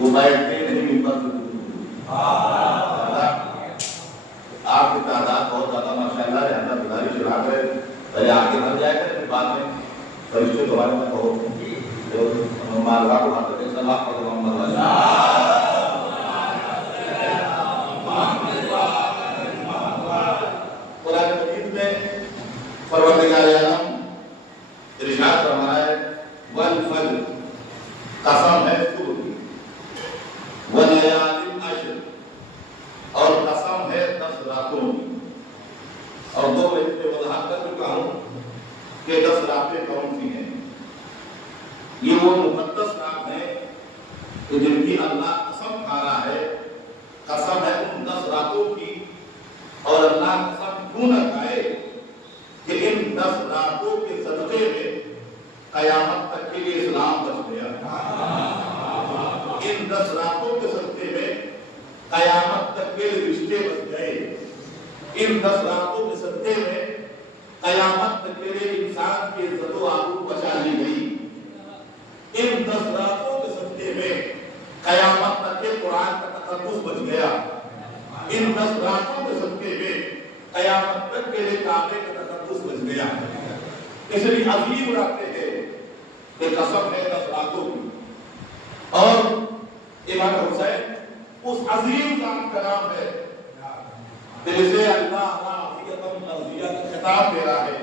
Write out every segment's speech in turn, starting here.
وہ بیٹھتے نہیں بس آپ کی تعداد بہت زیادہ ماشاءاللہ ہے، اللہ گزارش چلا کر پہلے آگے بڑھ جائے گا، پھر بعد میں فرشتے دوبارے میں کہو مارغا کو ہاتھ رکھے صلاح پر محمد قرآن مجید میں پروردگار عالم ارشاد فرمایا ہے والفجر، قسم ہے صبح کی، ولیالٍ عشر، اور قسم ہے 10 راتوں کی۔ اور 2 بجے میں وضاحت کر چکا ہوں کہ 10 راتیں کون سی ہیں۔ یہ وہ مقدس رات ہیں کہ جن کی اللہ قسم کھا رہا ہے، قسم ہے ان 10 راتوں کی، اور اللہ قسم کیوں نہ کھائے کہ ان 10 راتوں کے صدقے میں قیامت تک کے لیے اسلام بچ گیا۔ ان 10 راتوں کے صدقے میں قیامت تک کے رشتے بچ گئے۔ ان 10 راتوں کے صدقے میں قیامت تک کے لیے انسان کی عزت و آبرو بچا لی گئی۔ ان 10 راتوں کے صدقے میں قیامت تک کے قرآن کا تقدس بچ گیا۔ ان 10 راتوں کے صدقے میں قیامت تک کے لیے کعبے کا تقدس بچ گیا۔ اس لیے عظیم راتیں ہیں کہ قسم ہے 10 راتوں کی۔ اور امام حسین اس عظیم ذات کا نام ہے، دل سے اللہ عافیتاً مرضیہ کا خطاب دے رہا ہے۔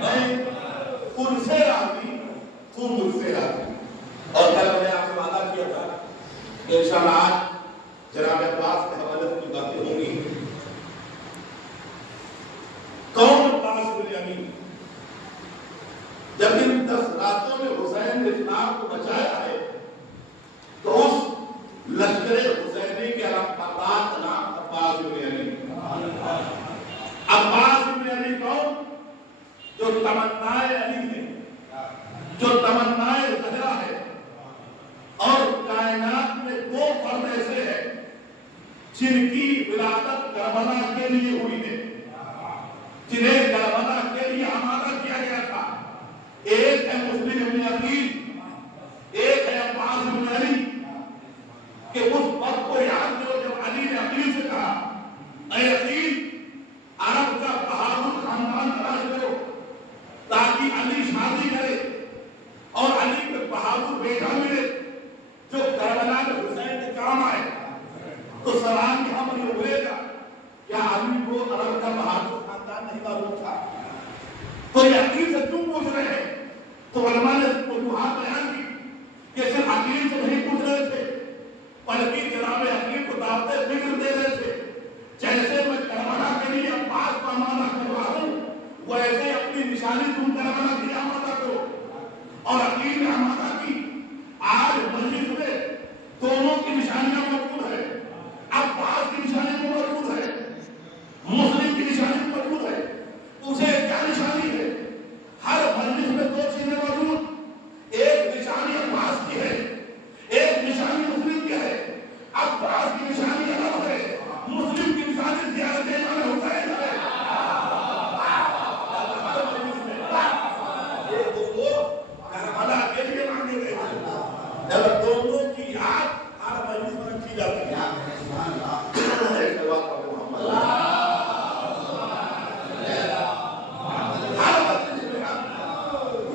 میں ان سے راضی، تو مجھ سے راضی۔ اور کل میں نے آپ سے وعدہ کیا تھا کہ انشاءاللہ آج جناب عباس کے حوالے سے کچھ باتیں ہوں گی۔ کون عباس بن یمین؟ جب ان 10 راتوں میں حسین نے اسلام کو بچایا ہے تو اس لشکر حسینی کے علامات کا نام عباس بن یمین۔ عباس بن یمین کون؟ جو تمنائے علی ہے، جو تمنائے زہرا ہے، اور کائنات میں 2 فرد ایسے ہیں جن کی ولادت کربلا کے لیے ہوئی ہے، جنہیں کربلا کے لیے آمادہ کیا گیا تھا۔ ایک ہے مسلم ابن عقیل، ایک ہے عباس بن علی۔ کہ اس وقت کو یاد کرو جب علی نے عقیل سے کہا اے عقیل، عرب کا بہادر خاندان تلاش کرو تاکہ علی شادی کرے اور علی کو بہادر بیٹا ملے جو کربلا میں حسین کے کام آئے۔ تو سوال یہاں پر یہ ہوئے گا کیا علی کو عرب کا بہادر خاندان نہیں معلوم تھا؟ تو یہ عقیل سے کیوں پوچھ رہے ہیں؟ تو علماء نے وجوہات بیان کی کہ صرف عقیل سے نہیں پوچھ رہے تھے بلکہ جناب عقیل کو دعوت فکر دے رہے تھے، جیسے میں کربلا کے لیے عباس کو آمادہ کروا ہوں ویسے اپنی نشانی تم کربلا کے لیے آمادہ کرو۔ اور عقیل نے آمادہ کی۔ آج مجلس میں دونوں کی نشانیاں موجود ہیں، عباس کی نشانی موجود ہے، مسلم کی نشانی موجود ہے۔ اسے کیا نشانی ہے؟ ہر مجلس میں 2 چیزیں موجود، ایک نشانی عباس کی ہے، ایک نشانی مسلم کی ہے۔ عباس کی نشانی الگ ہے، مسلم کی نشانی زیارت امام حسین ہے۔ یہ دونوں کربلا کے لیے مانگے گئے تھے، جب دونوں کی یاد ہر مجلس میں رکھی جاتی ہے۔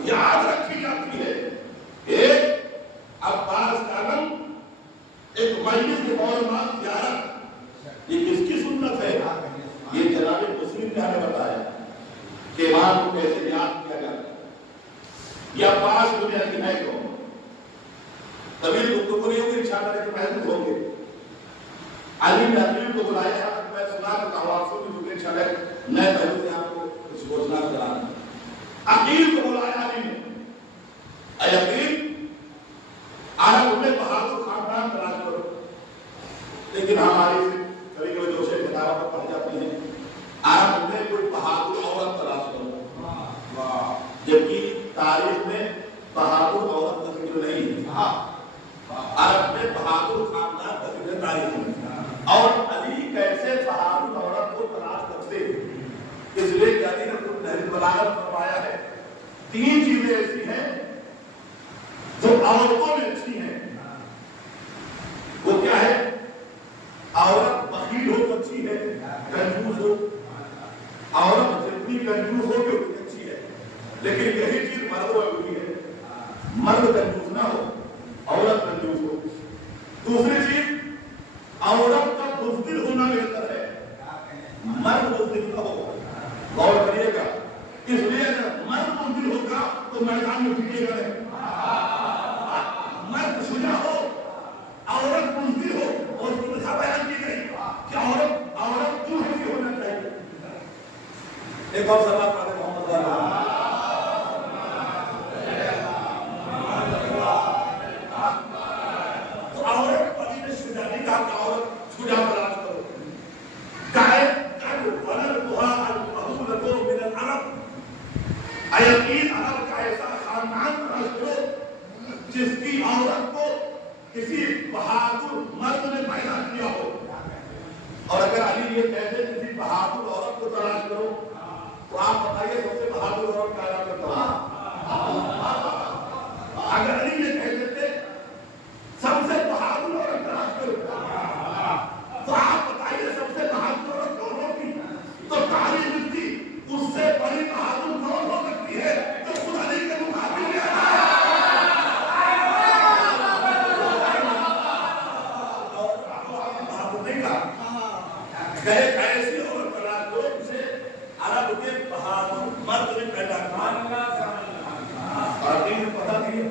یاد رکھی جاتی ہے۔ ایک عباس کا نام، ایک مجلس کے فوراً بعد زیارت۔ یہ کس کی سنت ہے؟ یہ جناب مسلم نے ہمیں بتایا کہ امام کو کیسے یاد کیا جاتا ہے۔ یہ عباس بن علی ہے کون؟ طویل گفتگو نہیں ہوگی، انشاءاللہ کے محدود ہوں گے۔ علی نے عقیل کو بلایا، میں سنا کرتا ہوں آپ کو بھی، انشاءاللہ میں پہلے سے آپ کو کچھ گھوشنا کرانا۔ عقیل کو بلایا علی نے، اے عقیل، عرب میں بہادر خاندان تلاش کرو، لیکن ہماری سے کبھی کبھی دوسرے کتابوں پر پڑھ جاتی ہیں عرب میں کوئی بہادر عورت تلاش کرو، جبکہ تاریخ میں بہادر عورت کا ذکر نہیں ہے۔ عرب میں بہادر خاندان کا ذکر تاریخ میں، اور علی کیسے بہادر عورت کو تلاش کرتے، اس لیے کہ علی نے خود نہج البلاغہ فرمایا ہے تین چیزیں ایسی ہیں جو عورتوں میں اچھی ہیں. وہ کیا ہے؟ عورت بخیل ہو تو اچھی ہے، کنجوس ہو. عورت جتنی کنجوس ہو کہ اتنی اچھی ہے. لیکن یہی چیز مرد میں ہوئی ہے، مرد کنجوس نہ ہو، عورت کنجوس ہو. دوسری چیز، عورت کا بزدل ہونا بہتر ہے، مرد بزدل نہ ہو. غور کریے گا، اس لیے اگر مرد بزدل ہوگا تو میدان میں ٹکے گا نہیں. مرد شجاع ہو، عورت بزدل ہو. اور اس کی وجہ بیان کی گئی کہ عورت کیوں ایسی ہونا چاہیے. ایک اور سوال پڑھتے محمد صلی اللہ علیہ وسلم. تو عورت کو علی نے شجاع نہیں کہا کہ عورت شجاع تلاش کرو. یقین عرب کا ایسا خاندان تلاش کرو جس کی عورت کو کسی بہادر مرد نے پیدا کیا ہو. اور اگر علی یہ کہتے کسی بہادر عورت کو تلاش کرو تو آپ بتائیے سب سے بہادر عورت کا نام کرتا ہوں. اگر علی یہ کہہ دیتے سب سے بہادر عورت تلاش کرو تو آپ بتائیے سب سے بہادر عورت کون ہوگی. تو تاریخ ملتی اس سے بڑی بہادر کون ہو سکتی ہے جو خود علی کے مقابل میں ایسی عورت تلاش کرو جسے عرب کے بہادر مرد نے پیدا کیا. اور دین نے پتا دیا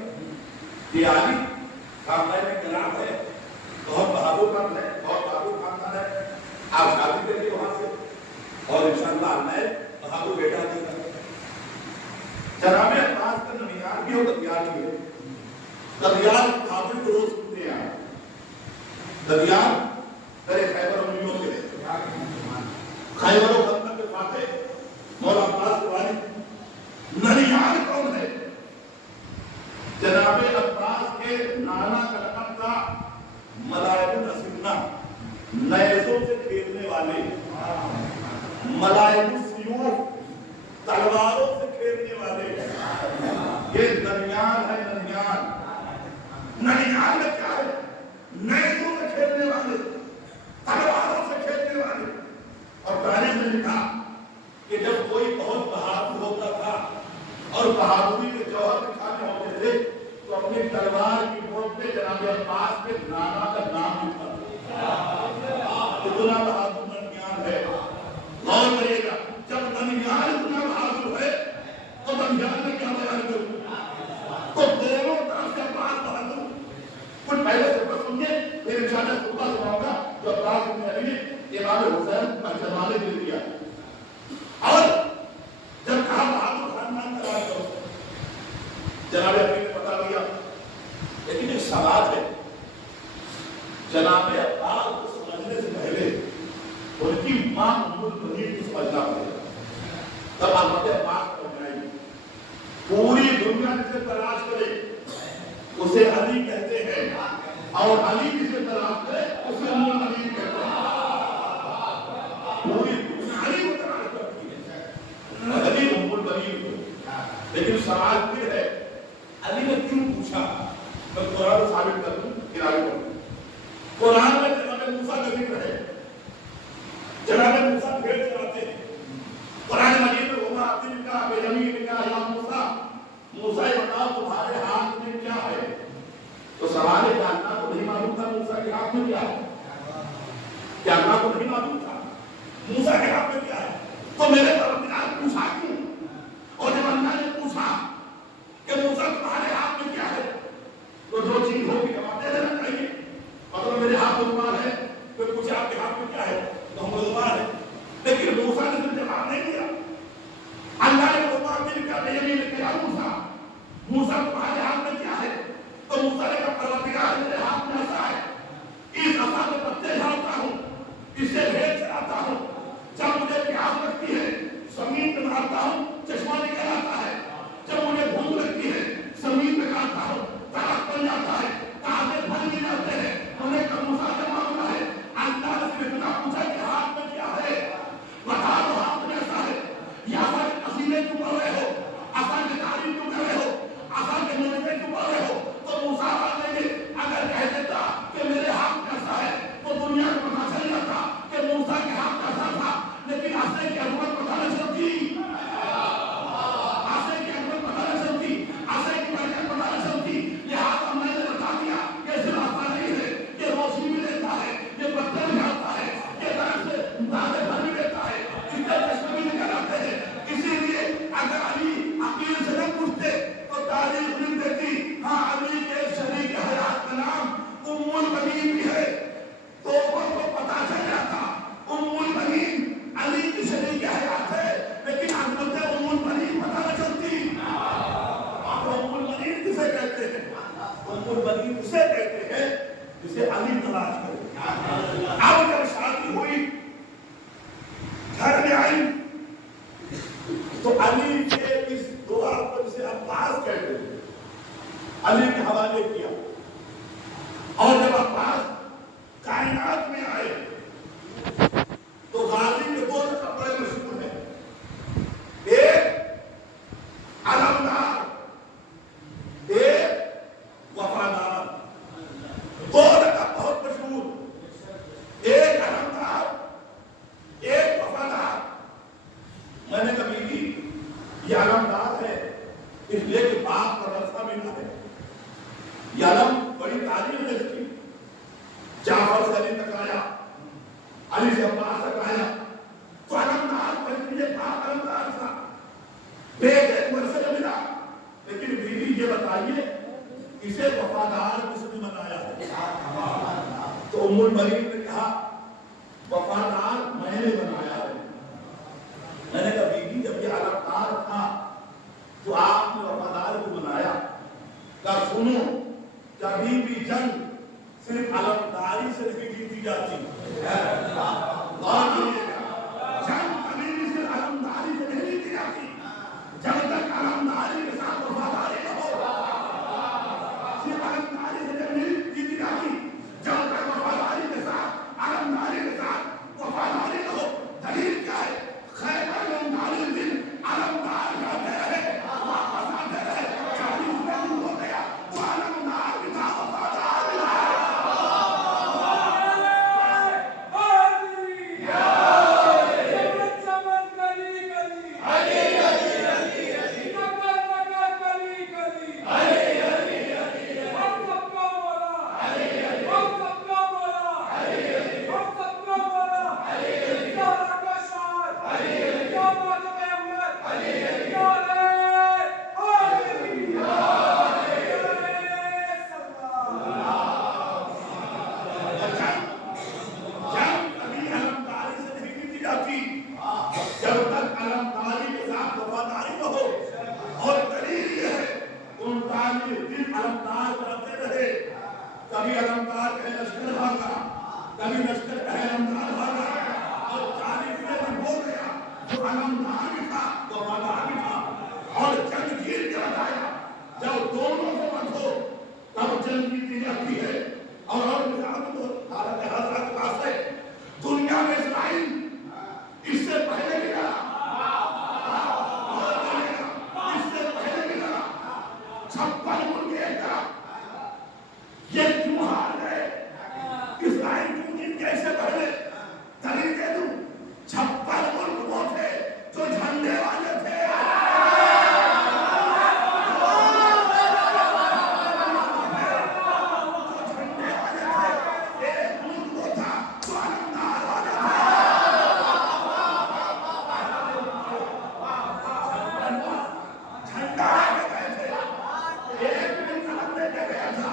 کہ علی خاندان میں کلام ہے، بہت بہادر مرد ہے، بہت بہادر خاندان ہے. آپ شادی کریے وہاں سے اور انشاءاللہ میں بہادر بیٹا دے گا. جناب عباس کا نمیار بھی ہو ددیال بھی ہو. ددیال کابل کو روز سنتے ہیں. ددیال کرے خیبر امیوں کے خیبر و خندق کے فاتح مولا عباس کے والد. ننیال کون ہے؟ جناب عباس کے نانا کا لقب تھا ملائک الاسنہ، نیزوں سے کھیلنے والے. ملائک السیوف، تلواروں سے کھیلنے والے. یہ ننیال ہے. ننیال میں کیا ہے؟ نیزوں سے کھیلنے والے، تلواروں سے کھیلنے والے. اور تاریخ نے لکھا کہ جب کوئی بہت بہادر ہوتا تھا اور بہادری کے جوہر دکھانے ہوتے تھے تو اپنی تلوار کی نوک پہ جناب عباس کے نانا کا نام لکھتا تھا. اتنا بہادر ننیال ہے. غور کریے گا، جب ننیال اتنا بہادر ہے تو ننیال میں کیا بیان کروں. تو دونوں طرف سے عباس بہادر. کچھ پہلے سے سنیے پھر انشاءاللہ خطبہ سناؤں گا جو عباس بن علی نے امام حسین کا جمالے دے دیا. اور جب کہا بہادر خاندان کا راج کرو، جناب علی نے بتا دیا. لیکن ایک سوال ہے، جناب عباس کو سمجھنے سے پہلے ان کی ماں ام المؤمنین کو سمجھنا پڑے گا. تب احمد عباس کو جائیں. پوری دنیا جسے تلاش کرے اسے علی کہتے ہیں اور علی جسے تلاش کرے اسے ام المؤمنین کہتے ہیں. پوری دنیا علی کو تلاش کرتی ہے، علی ام المؤمنین کو. لیکن سوال پھر ہے علی نے کیوں پوچھا. میں قرآن ثابت کر دوں پھر آگے بڑھوں. قرآن میں جناب موسیٰ کا ذکر ہے. جناب موسیٰ بھیڑ چراتے ہیں. قرآن مجید میں وما تلک بیمینک یا موسیٰ، موسیٰ بتاؤ تمہارے ہاتھ میں کیا ہے. تو سوال ہے کہ اللہ کو نہیں معلوم تھا موسیٰ کے ہاتھ میں کیا ہے. کیا اللہ کو نہیں معلوم تھا موسیٰ کے ہاتھ میں کیا ہے. تو میرے پروردگار پوچھا کیوں. اور جب اللہ نے پوچھا کہ موسیٰ تمہارے ہاتھ میں کیا ہے تو جو چیز ہوگی جواب دے دینا چاہیے. مطلب میرے ہاتھ میں رومال ہے، کوئی پوچھے آپ کے ہاتھ میں کیا ہے تو ہم رومال ہے. لیکن موسیٰ نے پھر جواب نہیں دیا. اللہ نے وما تلک بیمینک یا موسیٰ، موسیٰ تمہارے ہاتھ میں کیا ہے. تو موسیٰ نے کہا پروردگار میرے ہاتھ میں عصا ہے. اس عصا میں پتے جھاڑتا ہوں، اس سے بھیڑ چراتا ہوں. جب مجھے پیاس لگتی ہے زمین پہ مارتا ہوں، چشمہ نکل آتا ہے. جب مجھے بھوک لگتی ہے زمین پہ کاٹتا ہوں، درخت بن جاتا ہے، تازے پھل مل جاتے ہیں. انہیں کا موسیٰ سے معاملہ ہے. اللہ نے پھر اتنا پوچھا کہ ہاتھ میں کیا ہے. بتا دو ہاتھ میں ایسا ہے. یا پھر پسینے کیوں پڑ رہے ہو. عصا کی تعریف ام البنین اسے کہتے ہیں جسے علی تلاش کرے. اب جب شادی ہوئی گھر میں آئی تو علی کے اس دعا پر جسے عباس کہتے ہیں علی کے حوالے کیا. اور جب عباس کائنات میں آئے تو غازی کے دو لقب بڑے مشہور ہیں. ایک علمدار، ایک وفادار. دو لقب بہت مشہور، ایک علمدار ایک وفادار. میں نے کبھی کی یہ علمدار ہے اس لیے کہ باپ کا رسا ملا ہے. یہ علم بڑی تعلیم ہے اس کی. جعفر سے علی تک آیا، علی سے عباس تک آیا تو علمدار بن کے باپ علمدار تھا. بیٹے مرسل ملا لیکن بیوی یہ بتائیے اسے وفادار کس نے بنایا ہے؟ تو ام البنین نے کہا وفادار میں نے بنایا ہے. میں نے کہا بیوی جب یہ علمدار تھا تو آپ نے وفادار کو بنایا. کہا سنو کبھی بھی جنگ صرف علمداری سے نہیں جیتی جاتی. جنگ کبھی بھی صرف علمداری سے نہیں جیتی جاتی. جب تک علمداری کے ساتھ وفاداری نہ ہو، صرف علمداری سے جنگ نہیں جیتی جاتی. جب تک وفاداری کے ساتھ علمداری کے ساتھ وفاداری نہ ہو. دلیل کیا ہے؟ خیبر میں 39 دن علمدار جاتے رہے، واپس آتے رہے. 40 دن ہو گیا تو علمدار بھی تھا، وفادار بھی تھا. کبھی علمدار کہے لشکر بھاگا، کبھی لشکر کہے علمدار بھاگا. اور 40 دن ہو گیا جو علمدار بھی تھا وفادار بھی تھا. اور جنگ جیت کے بتایا جب دونوں کو مت ہو تب جنگ جیتی جاتی ہے. اور مثال تو حضرت کے پاس ہے دنیا میں اسرائیل اس سے پہلے بھی لڑا، اس سے پہلے بھی لڑا. 56 ملک ایک طرف. یہ کیوں ہار گئے؟ اسرائیل کیوں جیت گئے؟ اس سے پہلے دلیل دے دوں. 56 ملک وہ تھے جو جھنڈے والے تھے. ایک ملک وہ تھا جو علمدار والا تھا. جھنڈا لے کے گئے تھے، ایک ملک علم لے کے گیا تھا.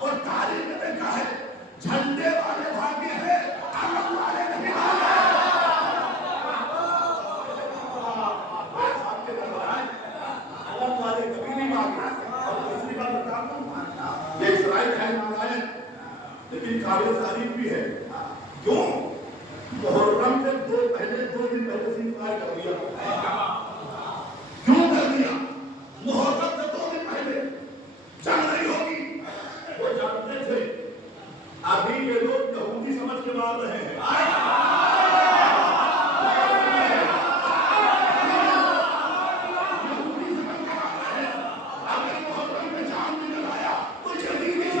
اور تاریخ نے دیکھا ہے جھنڈے والے بھاگے ہیں، علم والے نہیں بھاگے. علم والے کبھی نہیں بھاگے. اور دوسری بات بتاتا ہوں، یہ اسرائیل ہے نالائق لیکن قابل تعریف بھی ہے. کیوں؟ محرم سے دو دن پہلے سیزفائر کر دیا. کیوں کر دیا؟ محرم سے 2 دن پہلے جنگ نہیں ہوگی. وہ جانتے تھے ابھی یہ لوگ یہودی سمجھ کے مار رہے ہیں. یہودی سمجھ کے مار رہے ہیں. اگر محرم میں جان نکل آیا تو جلدی نہیں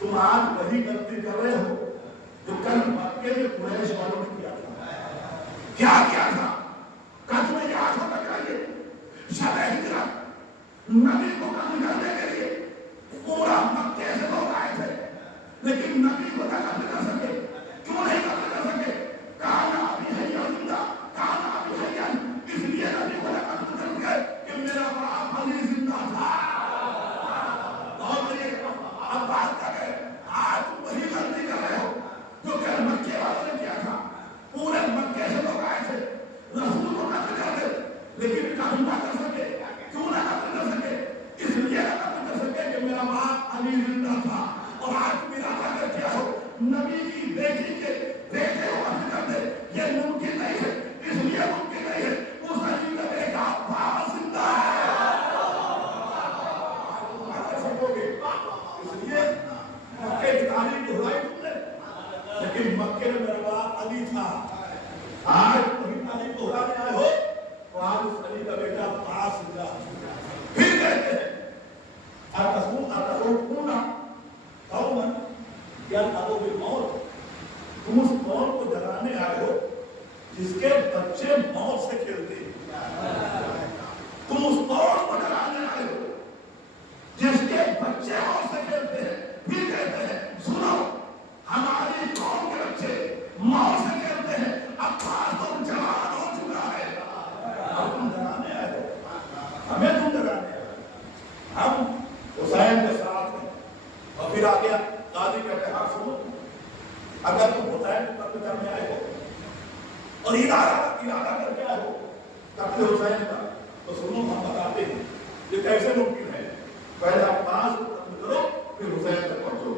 تم آج وہی غلطی کر رہے ہو جو کل مکے میں قریش والوں نے کیا تھا. کیا کیا تھا؟ کل تمہیں یاد ہونا چاہیے شب ہجرت نبی کو قتل کرنے کے لیے پورا مکے سے لوگ آئے تھے، لیکن نبی کو نہ قتل کر سکے. کیوں نہیں قتل کر سکے؟ کانا ابھی حیا زندہ، کانا ابھی حیا، اس لیے نبی کو نہ قتل کر گئے کہ میرا باپ علی زندہ تھا. اور اب بات کر رہے آج تم وہی غلطی کر رہے ہو جو کل مکے والوں نے کیا تھا. پورے مکے سے لوگ آئے تھے رسول کو قتل کرتے، لیکن قتل نہ کر سکے. کیوں نہ قتل کر سکے؟ اس لیے نہ قتل کر سکے کہ میرا باپ علی زندہ تھا. اور آج میرا کر کیا ہو نبی کی بیٹی کے بیٹے کو قتل کر دے، یہ ممکن نہیں ہے. اس لیے ممکن نہیں ہے اس علی کا بیٹا باپ زندہ ہے. اس لیے مکے کی تاریخ دہرائی تم نے، لیکن مکے میں میرا باپ علی تھا. آج وہی تاریخ دہرانے آئے ہو تو آج اس علی کا بیٹا باپ زندہ ہے. پھر کہتے ہیں تم اس قوم کو ڈرانے آئے ہو جس کے بچے موت سے کھیلتے ہیں. تم اس قوم کو ڈرانے آئے ہو جس کے بچے موت سے کھیلتے ہیں. پھر کہتے ہیں سنو ہماری قوم کے بچے موت سے کھیلتے ہیں، اب خاص تو جوان ہو چکا ہے. اب تم ڈرانے آئے ہو، ہمیں تم ڈرانے آئے ہو. ہم حسین کے ساتھ ہیں. اور پھر آ گیا قاضی کہتے ہیں ہاں سنو، اگر تم حسین کو قتل کرنے آئے ہو اور ارادہ کر کے آئے ہو قتل حسین کا، تو سنو ہم بتاتے ہیں یہ کیسے ممکن ہے. پہلے عباس کو قتل کرو پھر حسین تک پہنچو.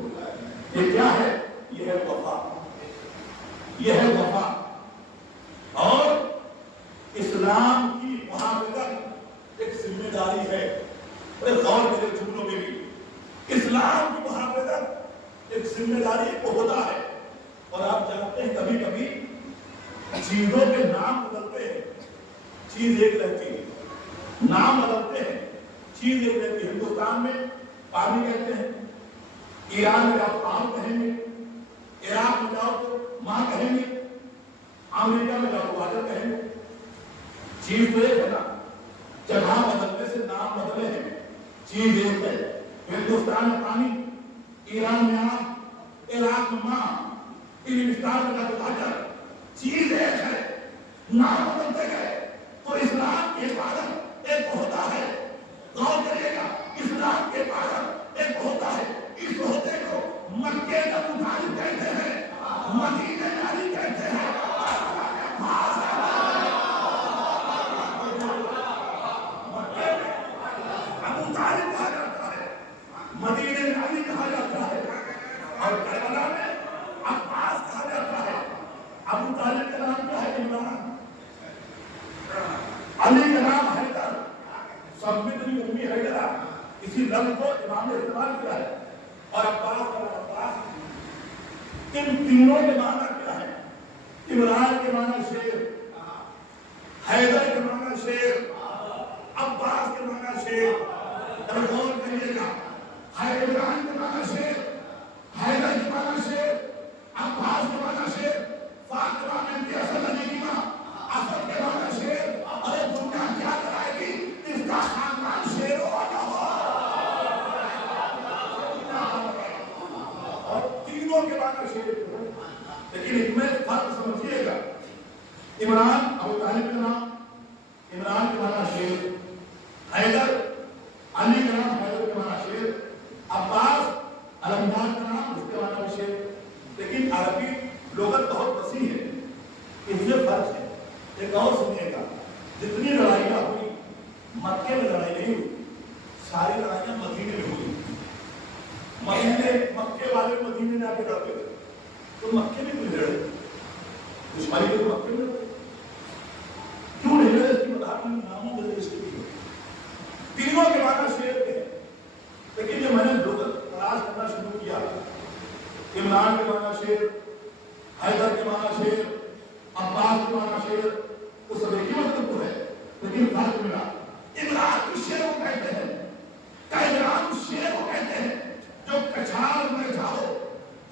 یہ کیا ہے؟ یہ ہے وفا. یہ ہے وفا. اور اسلام کی محافظت ایک ذمہ داری ہے. غور کرے جملوں میں بھی اسلام کی محافظت ایک ذمہ داری، ایک عہدہ ہے. اور آپ جانتے ہیں کبھی کبھی چیزوں کے نام بدلتے ہیں، چیز ایک رہتی ہے. نام بدلتے ہیں، چیز ایک رہتی ہے. ہندوستان میں پانی کہتے ہیں، ایران میں جاؤ تو آم کہیں گے، عراق میں جاؤ تو ماں کہیں گے، امریکہ میں جاؤ تو واٹر کہیں گے. چیز تو ایک ہے نا، جگہ بدلنے سے نام بدلے ہیں، چیز ایک ہے. ہندوستان میں پانی، ایران میں آم، عراق میں ماں، انگلستان میں جاؤ تو واٹر. چیز ایک ہے، نام بدلتے گئے. تو اسلام کی حفاظت ایک عہدہ ہے. غور کریے گا، اسلام کی حفاظت ایک عہدہ ہے. اس عہدے کو مکے کا مطالب کہتے ہیں، مدینے علی کہتے ہیں. مکے میں ابو طالب کہا جاتا ہے، مدینے علی کہا جاتا ہے، اور کربلا میں عباس کہا جاتا ہے. ابو طالب کا نام کیا ہے؟ عمران. علی کا نام حیدر. سمتنی امی حیدرہ، اسی لفظ کو امام نے استعمال کیا ہے. اور عباس کا نام عباس. ان تینوں کے معنی کیا ہے؟ عمران کے معنی شیر، حیدر کے معنی شیر، عباس کے معنی شیر. اور غور کریے گا، عمران کے معنی شیر، حیدر کے معنی شیر، عباس کے معنی شیر، فاطمہ بنت اسد علی کی ماں، اسد کے معنی شیر. ارے دنیا کیا کرائے گی اس کا خاندان شیر ہو نہ ہو. اور تینوں کے معنی شیر. لیکن ان میں فرق سمجھیے گا. عمران ابو طالب کا نام، عمران کے معنی شیر. حیدر علی کا نام، حیدر کے معنی شیر. عباس علمدار کا نام، اس کے معنی شیر. لیکن عربی لغت بہت وسیع ہے، اس میں فرق ہے. ایک اور سنیے گا، جتنی لڑائیاں ہوئی مکے میں لڑائی نہیں ہوئی، ساری لڑائیاں مدینے میں ہوئی. مکے والے مدینے میں آ کے لڑتے تھے، تو مکے میں کیوں لڑے؟ دشمنی تو مکے میں لڑے. کیوں نہیں لڑے؟ اس کی وضاحت ناموں میں اس کی. تینوں کے معنی شیر کے ہیں. لیکن جب میں نے لغت تلاش کرنا شروع کیا، عمران کے معنی شیر، حیدر کے معنی شیر، عباس کے معنی شیر، اس سب ایک ہی مطلب تو ہے، لیکن فرق ملا. عمران کو شیر کو کہتے ہیں، عمران کو شیر کو کہتے ہیں. جو کچھال بیٹھا ہو،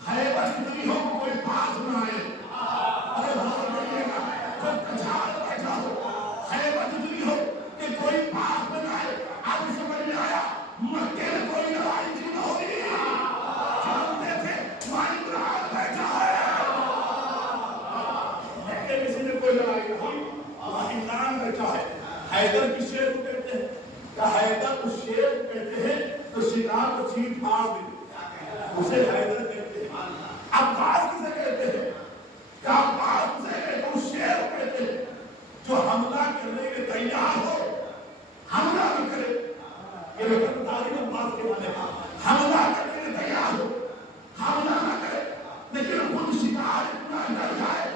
ہیبت اتنی ہو کہ کوئی پاس نہ آئے. ارے غور کریے گا، جو کچھال بیٹھا ہو، ہیبت اتنی ہو کہ کوئی پاس نہ آئے. اب سمجھ میں آیا مکے میں کوئی لڑائی نہیں ہوئی، جانتے تھے وہاں عمران بیٹھا ہے. مکے میں کسی نے کوئی لڑائی نہیں ہوئی، وہاں عمران بیٹھا ہے. حیدر کی شیر کو کہتے ہیں کہ حیدر اس شیر کو کہتے ہیں تو شکار کو چیر پھاڑ دے، اسے حیدر کہتے ہیں. عباس کسے کہتے ہیں کہ عباس اسے کہتے ہیں، اس شیر کو کہتے ہیں جو حملہ کرنے کے تیار ہو حملہ نہ کرے. یہ لیکن تاریخ عباس کے بارے میں حملہ کرنے کے تیار ہو حملہ نہ کرے، لیکن خود شکار اتنا ڈر جائے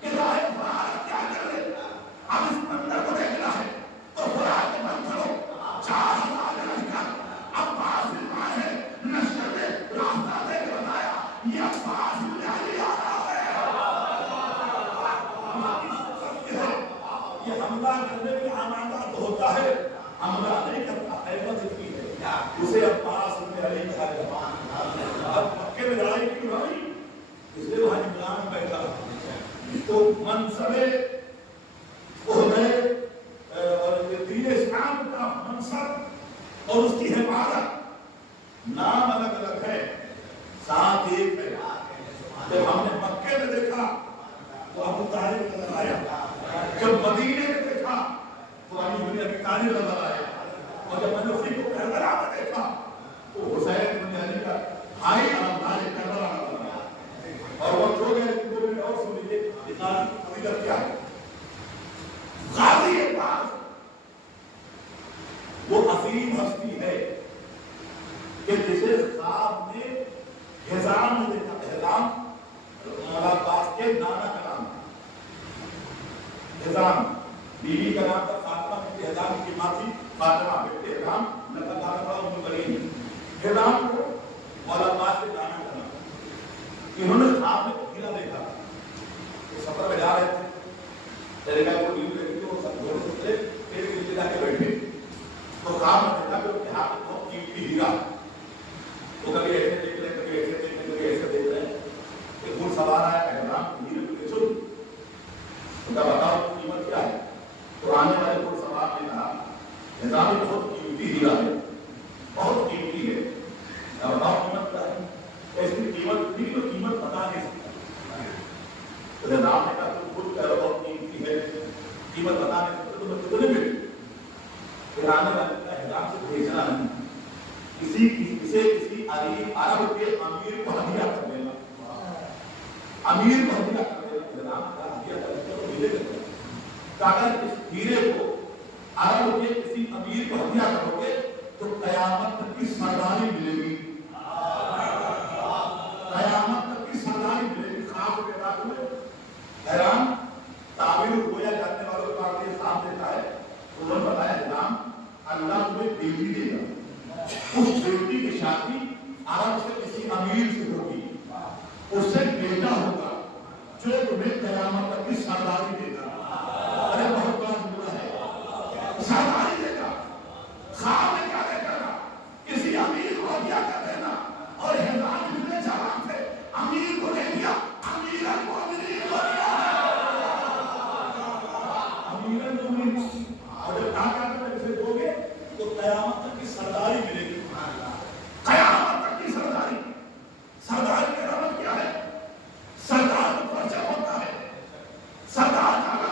کہ راہ فرار کیا کر لے. اب اس بندر کو دیکھنا ہے تو فرار کے بند کرو. 4000 لشکر عباس فرما ہے، لشکر نے راستہ دے کے بتایا یہ عباس بن علی آ رہا ہے. یہ حملہ کرنے میں آمادہ تو ہوتا ہے، حملہ نہیں کرتا. حیبت اتنی ہے اسے عباس بن علی کہا جاتا. اب مکے میں لڑائی کیوں ہوئی؟ اس لیے وہاں عمران بیٹھا تو منصب اور دین اسلام کا منصب اور اس کی حفاظت نام الگ الگ ہے، ساتھ ایک ہے. جب ہم نے مکے میں دیکھا تو ابو طالب نظر آیا، جب مدینے میں دیکھا تو علی بن ابی طالب نظر آیا، اور جب میں نے اسی کو کربلا میں دیکھا تو حسین بن علی کا بھائی نام کربلا نظر آیا. اور وہ جو گئے دو منٹ اور سن لیجیے اتنا فضیلت کیا ہے. غازی عباس وہ عظیم ہستی ہے کہ جسے خواب میں حزام نے دیکھا. حزام مولا عباس کے نانا کا نام ہے. حزام بیوی کا نام تھا فاطمہ بنت حزام کی ماں تھی فاطمہ بنت حزام، لقب دار تھا ام البنین. حزام کو مولا عباس کے نانا کا نام. انہوں نے خواب میں ہیرا دیکھا. وہ سفر میں جا رہے تھے، درگاہ کو نیو لگی تو سب گھوڑے سے اترے، پھر نیچے جا کے بیٹھے تو خواب میں دیکھا کہ ان کے ہاتھ میں بہت قیمتی ہیرا. وہ کبھی ایسے دیکھ رہے، کبھی ایسے دیکھ رہے، کبھی ایسے دیکھ رہے. ایک گھوڑ سوار آیا حیران ہیرے کو دیکھو ان کا بتاؤ قیمت کیا ہے. تو آنے والے گھوڑ سوار نے کہا نظام بہت قیمتی ہیرا ہے، بہت قیمتی ہے. بتاؤ قیمت کیا ہے. اس کی قیمت نہیں تو قیمت بتا نہیں سکتا. تو نظام نے کہا تم خود کہہ رہو بہت قیمتی ہے، قیمت بتا نہیں سکتے تو میں کتنے بیٹھوں. پھر آنے والے کا حجام سے بھیجنا نہیں، کسی عرب کے امیر کو ہدیہ کر دینا. امیر کو ہدیہ کر دینا. نظام کا ہدیہ کر دینا تو ملے گا. اگر اس ہیرے کو عرب کے کسی امیر کو ہدیہ کرو گے تو قیامت تک کی سرداری ملے گی. قیامت تک کی سرداری ملے گی. خواب کے بعد میں حیران تعبیر گویا جاننے والوں کے بعد یہ خواب دیتا ہے. انہوں نے بتایا نظام اللہ تمہیں بیٹی دے گا، اس بیٹی کی شادی عرب سے کسی امیر سے ہوگی، اس سے بیٹا ہوگا جو تمہیں قیامت تک کی سرداری دے گا. ارے بہت بات بولا ہے، سرداری دے گا. خواب میں کیا دیکھا گا؟ کسی امیر کو ہدیہ کر دینا. اور حیران اتنے جوان تھے، امیر کو دے دیا، امیر المومنین کو دیا. امیر المومنین اور جب کہا اسے دو گے تو قیامت تک کی سرداری ملے گی. قیامت تک کی سرداری. سرداری کا نام کیا ہے؟ سردار کا پرچہ ہوتا ہے. سردار کا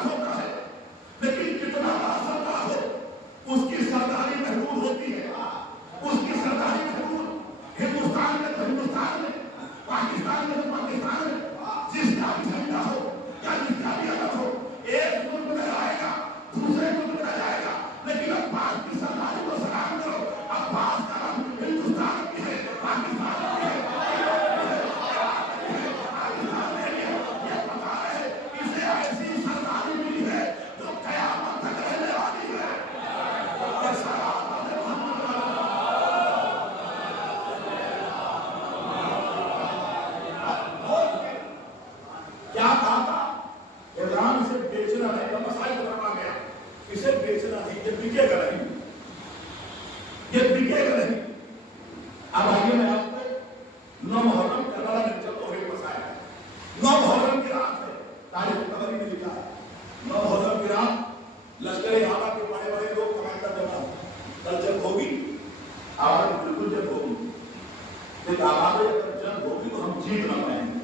جیت نہ پائیں گے.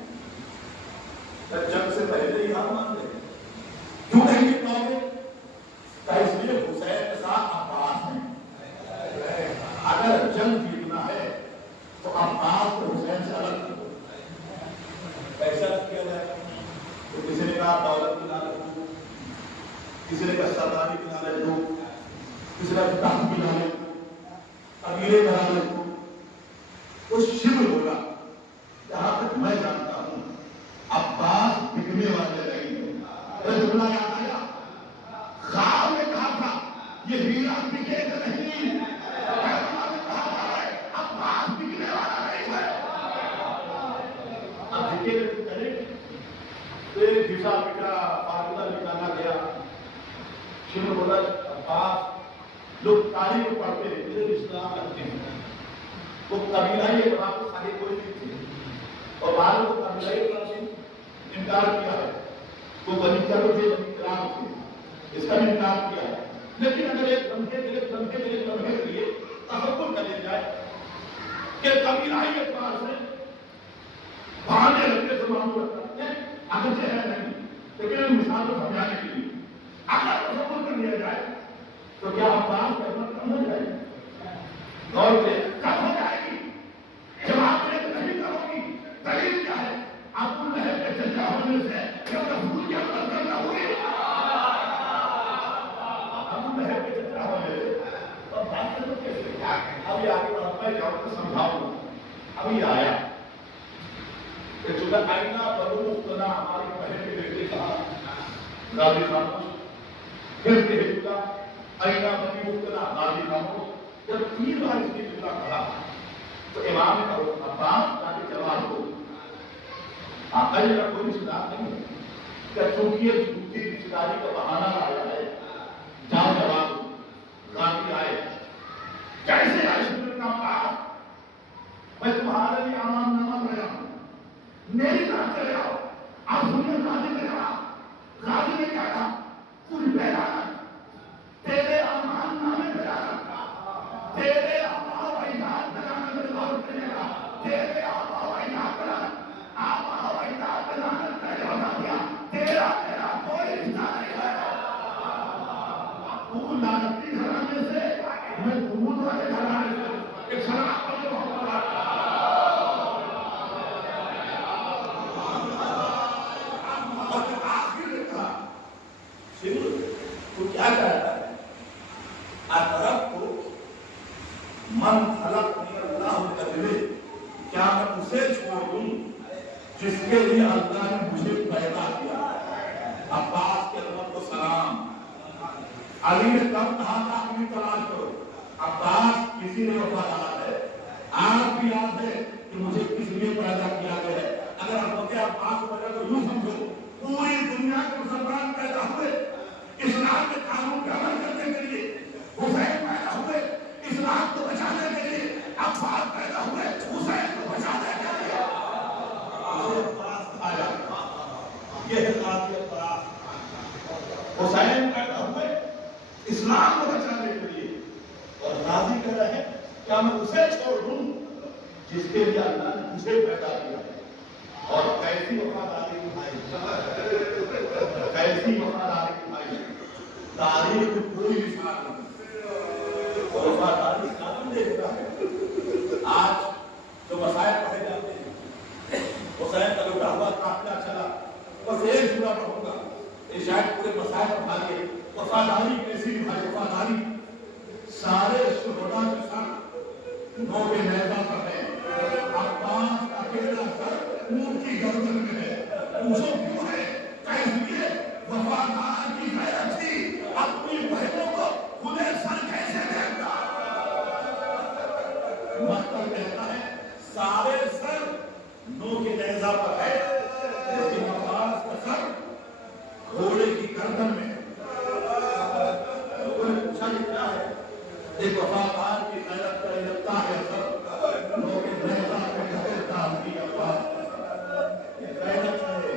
جنگ سے پہلے ہی ہار مان گئے. کیوں نہیں جیت پاؤ گے؟ اس لیے حسین کے ساتھ عباس ہیں. اگر جنگ جیتنا ہے تو عباس کو حسین سے الگ کر دو. ایسا کیا جائے تو کسی نے کہا دولت کی لالچ دو, کسی نے کہا سرداری کی لالچ دو, کسی نے کہا تخت کی لالچ دو, قبیلے کا لالچ دو. اس شبر بولا جہاں تک میں جانتا ہوں عباس بکنے والے نہیں ہیں. جملہ یاد آیا, خواب نے کہا تھا یہ ہیرا بکے گا نہیں, عباس بکنے والا نہیں ہے. اب بکے گا تو کرے تو ایک جسا بکا فارمولہ نکالا گیا. شبر بولا عباس لوگ تاریخ پڑھتے ہیں میرے اسلام رکھتے ہیں وہ قبیلائی اعتبار سے آگے کوئی نہیں تھے اور بعد میں قبیلائی اعتبار سے انکار کیا ہے. وہ بنی کرو تھے, بنی کرام تھے, اس کا بھی انکار کیا ہے. لیکن اگر ایک لمحے کے لیے تصور کر لیا جائے کہ قبیلائی اعتبار سے بہانے رکھتے سے معمول کرتے ہیں, اگرچہ ہے نہیں لیکن مثال کو سمجھانے کے لیے اگر تصور کر لیا جائے تو کیا عباس کی عظمت کم ہو جائے گی؟ غور سے کم ہو جائے گی. جب آپ ایک نہیں کرو گی دلیل کیا ہے؟ ابو لہب کے چچا ہونے سے جب رسول کی عظمت کرنا ہوئی, ابو لہب کے چچا ہونے سے تو بات کرو کیسے؟ ابھی آگے بڑھتا ہے, جاؤ تو سمجھاؤں. ابھی آیا کہ چونکہ آئینہ بنو مفتنا ہماری بہن کے بیٹے کہا غازی خاموش, پھر کہے چکا آئینہ بنی مفتنا غازی خاموش. جب 3 بار اس کی جملہ کہا تو امام نے کہا عباس جا کے جواب دو. آقا جی کا کوئی رشتہ دار نہیں ہے کہ چونکہ یہ جھوٹی رشتہ داری کا بہانہ لایا ہے, جاؤ جواب دو. غازی آئے, کیسے عشق کا عباس, میں تمہارے لیے امان نامہ بھیجا ہوں, میری طرف چلے آؤ. آپ سنیے غازی کا جواب. غازی نے کیا کہا, کچھ بیان تیرے امان نامے بیان, تیرے آبا و اجداد بنانے میں غور کرنے کا, تیرے آبا و اجداد بنانے, آبا و اجداد بنانے پہلے بتا دیا تیرا میرا کوئی رشتہ نہیں ہے. تو لعنتی گھرانے سے, میں دودھ والے گھرانے سے, ایک شراب والے محبت آتا. اور آخر میں کہا تو کیا کہتا ہے, اطرف کو من خلقنی اللہ تجلے, کیا میں اسے چھوڑ دوں جس کے لیے اللہ نے مجھے پیدا کیا. عباس کے عظمت کو سلام. علی نے کب کہا تھا اپنی تلاش کرو, عباس کسی نے وفادار ہے. آپ بھی یاد ہے کہ مجھے کس لیے پیدا کیا گیا ہے. اگر حضرت عباس کو وجہ تو یوں سمجھو پوری دنیا کے مسلمان پیدا ہوئے اسلام کے قانون پہ عمل کرنے کے لیے, حسین پیدا ہوئے اسلام کو بچانے کے لیے, عباس پیدا ہوئے حسین کو بچانے کے لیے. یہ ہے غازی عباس. حسین پیدا ہوئے اسلام کو بچانے کے لیے, اور غازی کہہ رہے ہیں کیا میں اسے چھوڑ دوں جس کے لیے اللہ نے مجھے پیدا کیا. اور کیسی وفاداری نبھائی, کیسی وفاداری نبھائی, تاریخ میں کوئی مثال نہیں. وفاداری قانون دیکھتا ہے. آج جو مسائل پڑھے جاتے ہیں, حسین کا لوٹا ہوا قافلہ چلا, بس ایک جملہ پڑھوں گا, یہ شاید پورے مسائل پڑھا کے وفاداری کیسی نبھائی. وفاداری سارے شہداء کے ساتھ نو کے نیزہ پر ہے, عباس کا اکیلا سر اونٹ کی گردن میں ہے. پوچھو کیوں ہے, کیسے وفادار کی غیرت تھی, اپنی بہنوں کو کھلے سر کیسے دیکھتا. مقتل کہتا ہے سارے سر نو کے نیزہ پر ہے, لیکن عباس کا سر گھوڑے کی گردن میں ہے. لوگوں نے پوچھا یہ کیا ہے, ایک وفادار کی غیرت کا لگتا ہے سر نو کے نیزہ پہ ڈھکتا ہوں کی عباس. یہ غیرت ہے,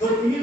2-3